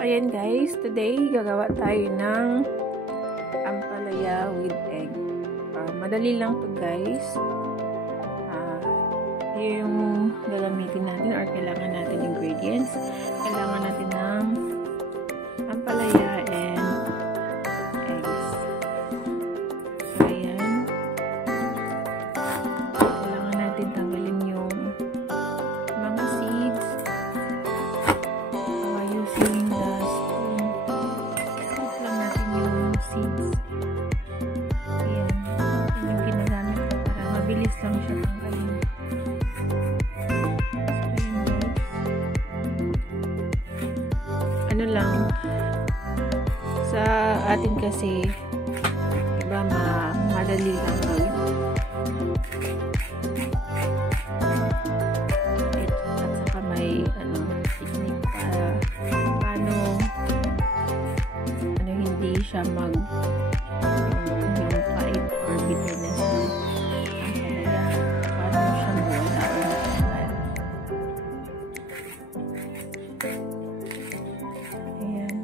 Ayan guys, today gagawa tayo ng ampalaya with egg. Madali lang to guys. Yung gagamitin natin or kailangan natin ingredients. Kailangan natin ng ampalaya and eggs. Ayan. Kailangan natin tanggalin yung mga seeds. Using the spoon. Scoop lang natin yung seeds. Ayan. Ayan yung ginagamit ko para mabilis lang siya tanggalin. Ano lang, sa atin kasi, diba, madali lang gawin. At saka may, technique para paano, hindi siya yung kahit or bitterness ng ampalaya. Paano siya mawala o matanggal. Ayan.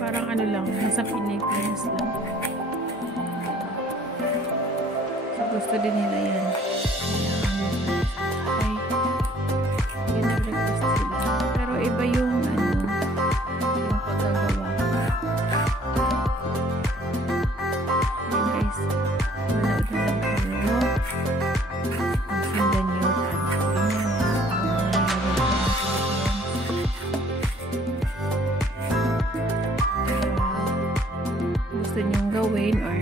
Parang ano lang, nasa Pilipinas lang. So, gusto din nila yan. Ay, yun nag-request sila. Pero iba yung yung paggagawa. Ayan guys, manood na lang kayo. Sundan nyo. Gusto nyong gawin or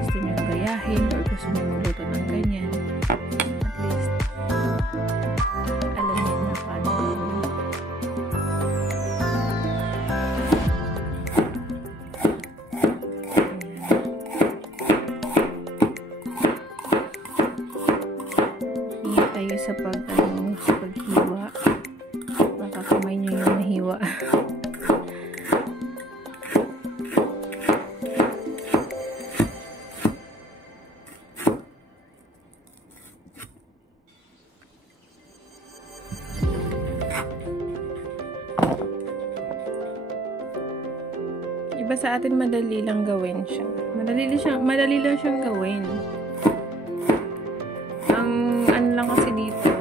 gusto nyong gayahin or gusto nyong maluto ng ganyan, at least alam niyo na paano gawin. Ingat tayo sa paghiwa, baka kamay nyo yung nahiwa. Iba sa atin madali lang gawin siya. Madali lang siyang gawin. Ang ano lang kasi dito,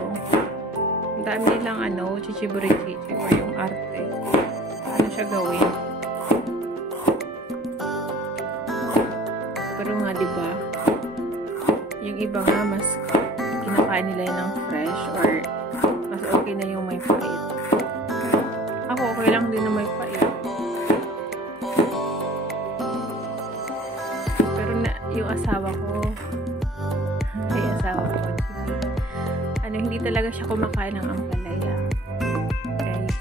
ang dami nilang chichiburichichi or yung arte. Ano siya gawin. Pero nga, diba, yung iba nga mas kinakain nila ng fresh or mas okay na yung may pait. Ako okay lang din na may pait. Yung asawa ko, hindi talaga siya kumakain ng ampalaya. Guys,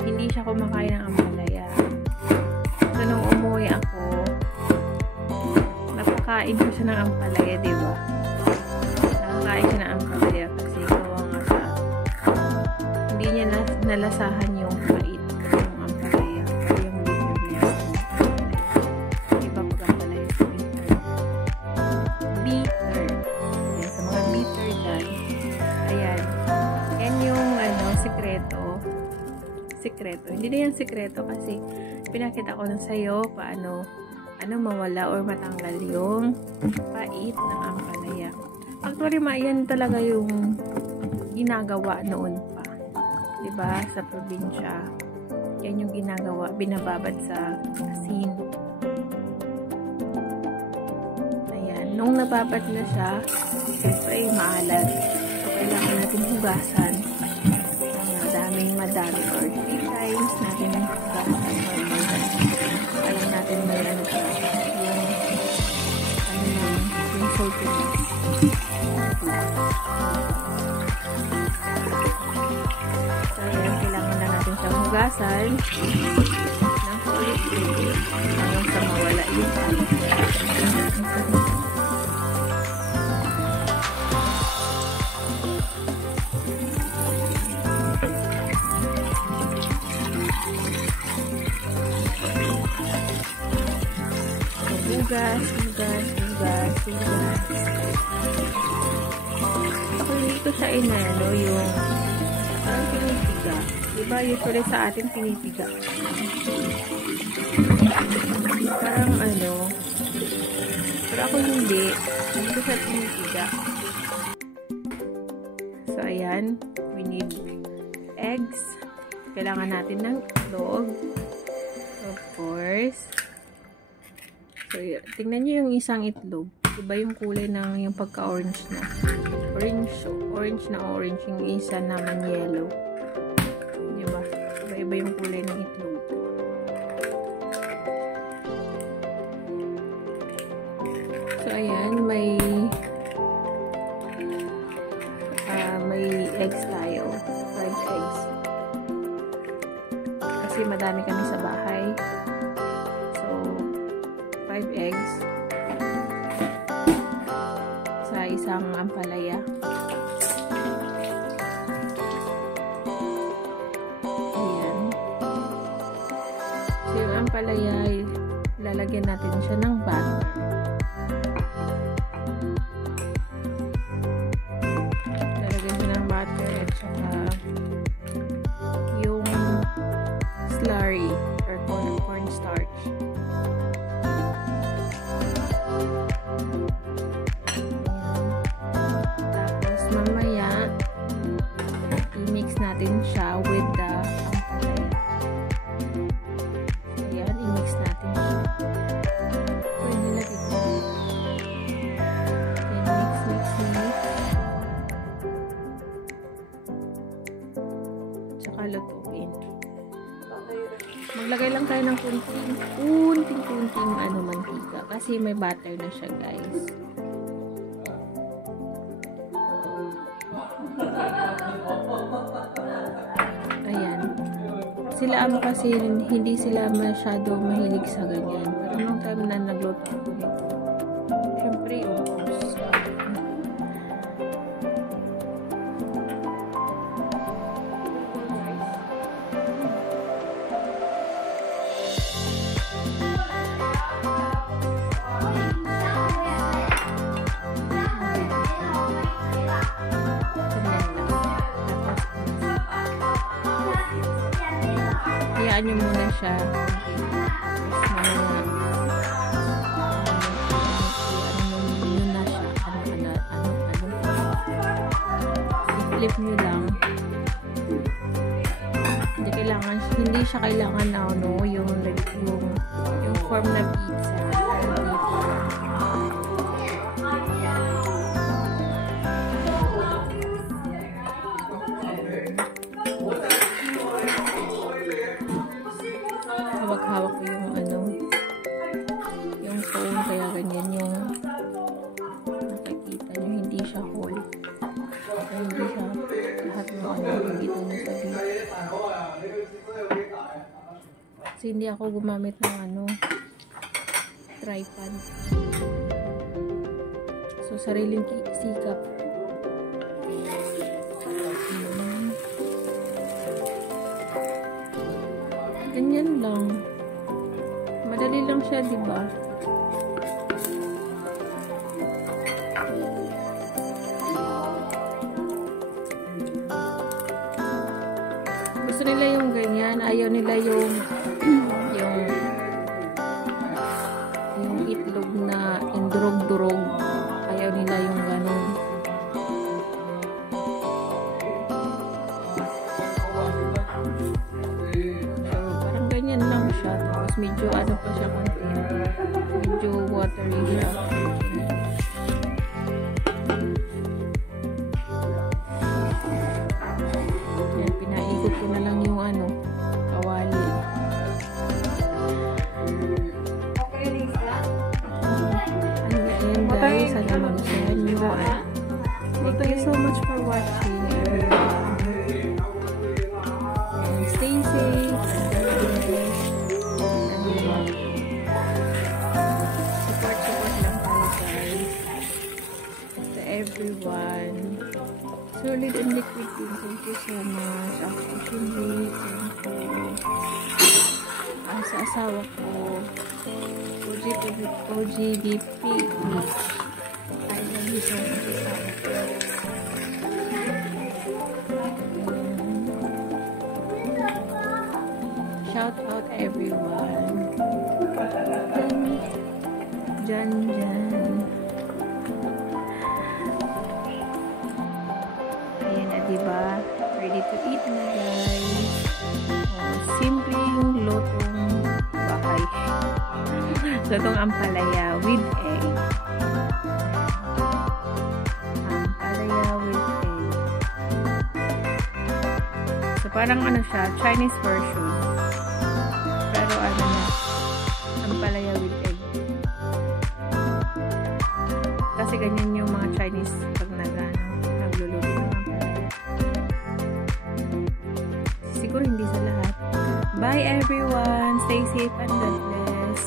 hindi siya kumakain ng ampalaya. So, nung umuwi ako, napakain ko siya ng ampalaya, diba? Nakakain siya ng ampalaya kasi gawa nga sa hindi niya nalasahan yung pait ng ampalaya o yung bitterness. Iba pag ampalaya sa bitter. Sa mga bitter dyan. Ayan. Yan yung sikreto. Hindi na yan sikreto kasi pinakita ko na sa'yo paano mawala or matanggal yung pait ng ampalaya. Actually, yan talaga yung ginagawa noon pa. Diba? Sa probinsya. Yan yung ginagawa. Binababad sa asin. Nung nababad na siya, siyempre maalat. So, kailangan natin hugasan ng madami or 3 times natin hugasan or more. Alam natin may yung saltiness. So, kailangan na natin siyang hugasan ng paulit-ulit hanggang sa mawala yung alat niya. Hugas. Ako dito sa inano yung parang pinipiga. Diba usually sa atin pinipiga. Parang ano. Pero ako hindi. Dito sa pinipiga. So ayan. We need eggs. Kailangan natin ng itlog. Of course. So, tingnan nyo yung isang itlog. Iba yung kulay ng yung pagka-orange na. Orange na orange. Yung isa naman yellow. Diba? Iba yung kulay ng itlog. So, ayan. May eggs tayo. 5 eggs. Kasi madami kami sa bahay. 5 eggs sa isang ampalaya. Ayan. So, yung ampalaya, lalagyan natin siya ng butter. Lalagyan siya ng butter at saka yung slurry or cornstarch. Natin siya with the ampalaya. So, yan, i-mix natin siya. Pwede na dito. Then, mix. Tsaka lutuin. Maglagay lang tayo ng kunting mantika. Kasi may butter na siya, guys. Ayan. Sila amo kasi hindi sila masyado mahilig sa ganyan. Pero nung time na nagluto ko nito, syempre ubos. Hayaan nyo muna siya. I-flip nyo lang. Hindi siya kailangan na yung form na pizza. Hawak-hawak ko yung phone, kaya ganyan yung nakikita nyo, hindi siya whole. Hindi siya lahat ng nakikita nyo sa video. Kasi hindi ako gumamit ng tripod. So, sariling sikap. Ganyan lang. Madali lang siya, di ba? Gusto nila yung ganyan. Ayaw nila yung itlog na indurog-durog. Ayaw nila yung ganun. Tapos medyo pa siya konti. Medyo watery siya. Yan, pinaikot ko na lang yung kawali. Ayan guys, sana magustuhan nyo. Thank you so much for watching. Stay safe. everyone. Solid and liquid din. Thank you so much. Ako, Shinri. Thank you. Sa asawa ko. OGDP. I love you so much, asawa ko. Shout out everyone. Jan. Ayan na, diba? Ready to eat na, guys. Simpleng lutong bahay. Lutong ampalaya with egg. Ampalaya with egg. So, parang ano siya, Chinese version. Pero ano na, ampalaya with egg. Kasi ganyan yung mga Chinese pag nagluluto ng ampalaya. Siguro hindi sa lahat. Bye everyone! Stay safe and God bless!